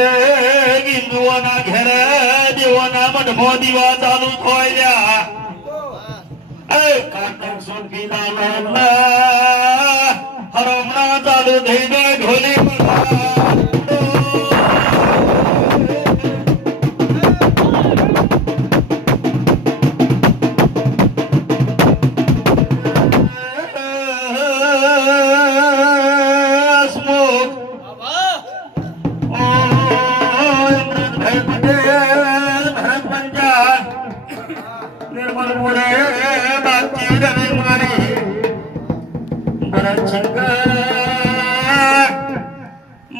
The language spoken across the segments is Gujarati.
ઘરે ગિંદુઓના ઘરે દેવોના મઢમો દીવા ચાલુ થોયા એ કાર્તિક સુખી લાલા હરમણા ચાલુ થઈ ગઈ ઢોલી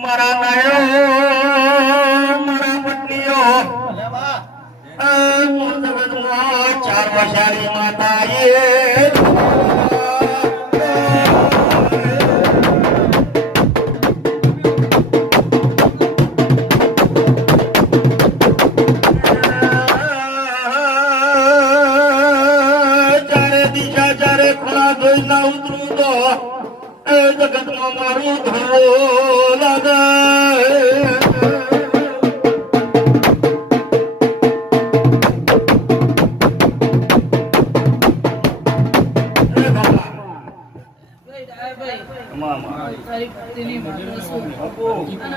મારા નાયો મારા પત્નીઓ ચાર વસારી માતાએ ચારે દિશા ચારે ખોલા ધોઈ ના ઉતરું તો જગતમાં મારું ધો લાગે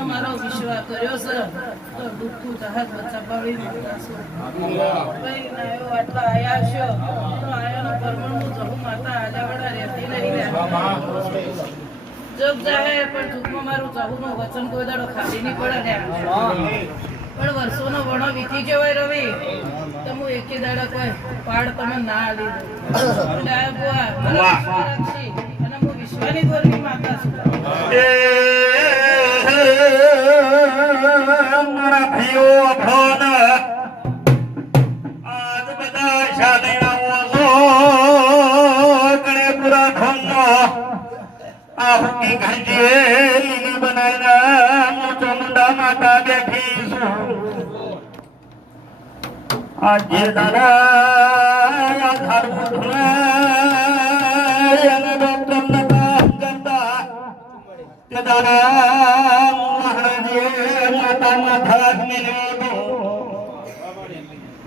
મારો વિશ્વાસ કર્યો છે તો દુઃખું તહત બચાવી આટલા આયા છો તો આયાનો પરમાણુ જહુ માતા આજાવાડા રહેતી નહીં જબ જાય પણ દુઃખમાં મારું જહુનું વચન કોઈ દાડો ખાલી નહીં પડે ને પણ વર્ષોનો વણો વીતી જવાય રવિ તો હું એકે દાડા કોઈ પાડ તમે ના લીધું અને હું વિશ્વાની ગોરની માતા છું મારા ભાઈઓ અફોન આજ બધા શાદીના ગણેપુરા ઠોમનો આ હુકી ઘંટીએ લીલી બનાવીને મોટો મુંડા માતા બેઠી છું આજે દાદા ખારું ધોળાય અને ડોક્ટર નતા ગંદા તે દાદા મહારાજે માતા માથા મિલ્યો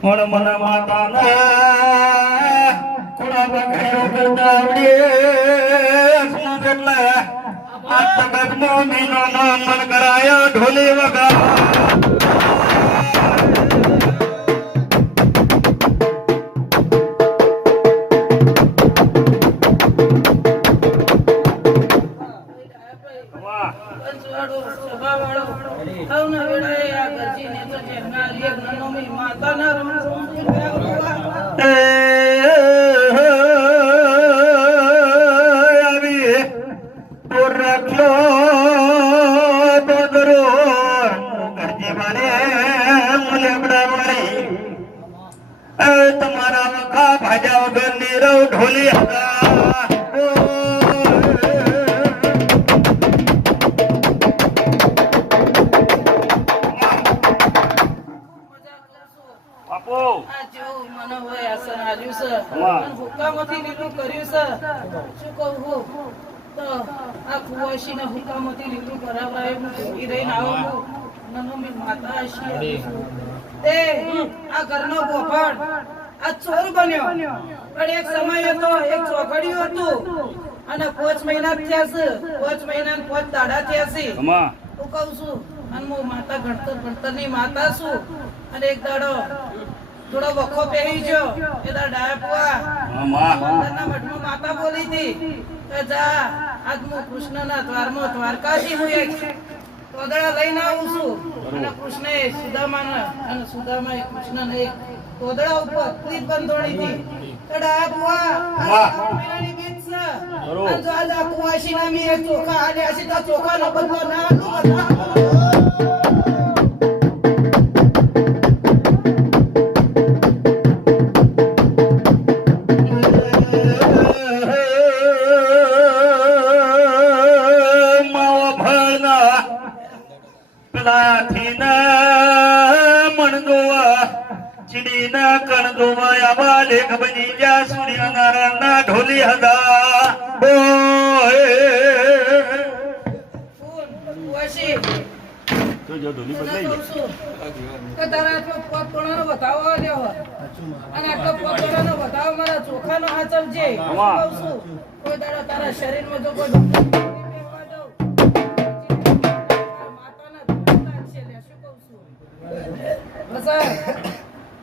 પણ મને માતાના કોડા બગાડ્યો કરતા આવડે શું કેટલા આ જગતનો મીનો મન કરાયો ઢોલી વગા તમારા વખા ભાજા વગર નીરવ ઢોલી હતા હુકામથી લીલું કર્યું છે શું કહું તો આ કુવાસી ના હુકામથી લીલું કરાવરાય હું ભેગી રહીને આવું નનોમી માતા છીએ તે આ ઘરનો ગોફળ આ ચોર બન્યો પણ એક સમય હતો એક ચોકડિયું હતું અને 5 મહિના થયા છે 5 મહિના 5 દાડા થયા છે હું કહું છું અને હું માતા ગણતર ની માતા છું અને એક દાડો થોડો વખો પહેરી જો એ ડાયા પુઆ મંદિરના મઠમાં માતા બોલી હતી કે જા આજ હું કૃષ્ણના દ્વારમાં દ્વારકાથી હું એક કોદળા લઈને આવું છું અને કૃષ્ણે સુદામાના અને સુદામાએ કૃષ્ણને એક કોદળા ઉપર પ્રીત બંધોણી હતી તો ડાયા પુઆ આ મહિનાની બીજ છે અને જો આજ આ કુવાસીના મી એક ચોખા આલ્યા છે તો ચોખાનો બદલો ના લેખ બની જા સૂર્યનારાયણ ના ઢોલી હતા તને કહું છું કે તારા આટલો પોત કોણાનો બતાવો આવ્યો હોય. અને આટલો પોત કોણાનો બતાવો મારા ચોખાનો હાચવજે. કહું છું કોઈ દાડો તારા શરીરમાં જો કોઈ બેહવા દઉં, માતાના ધૂળ લાગશે લે. શું કહું છું? બસ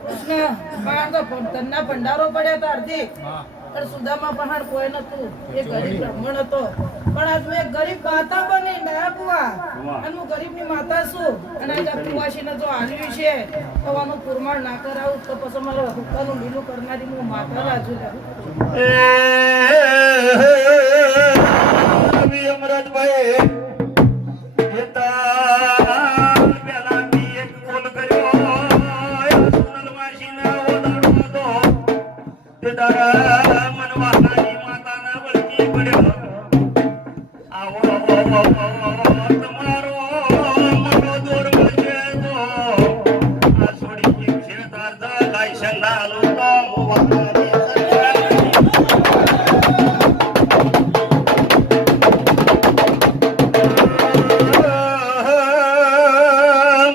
કૃષ્ણ બહાર તો તન્ના ભંડારો પડ્યા હતા અડધી, પણ સુદામા પહાડ કોઈ નતું. એ ગરીબ બ્રાહ્મણ હતો, પણ આજ મેં ગરીબ માતા બની ના બુઆ, અને હું ગરીબની માતા છું. અને આજ આ કુવાસીને જો હાલ્યું છે તો આનું પુરમાણ ના કરાવું તો પછી મારો હુક્કાનું લીલું કરનારી હું માતા રાજુ અમરતભાઈ મનવાહાની માતાના વળગી પડ્યો. આવો તમારો મારો દોર મળશે તો આ છોડી છે તાર લાઈસન ના લોકો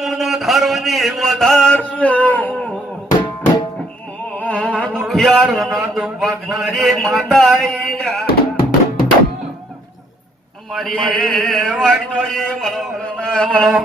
મુનો ધરોની વધારશો દુખિયારોના દુઃખ ભાગનારી માતા અમારી વાડી જોઈ વળો તમારા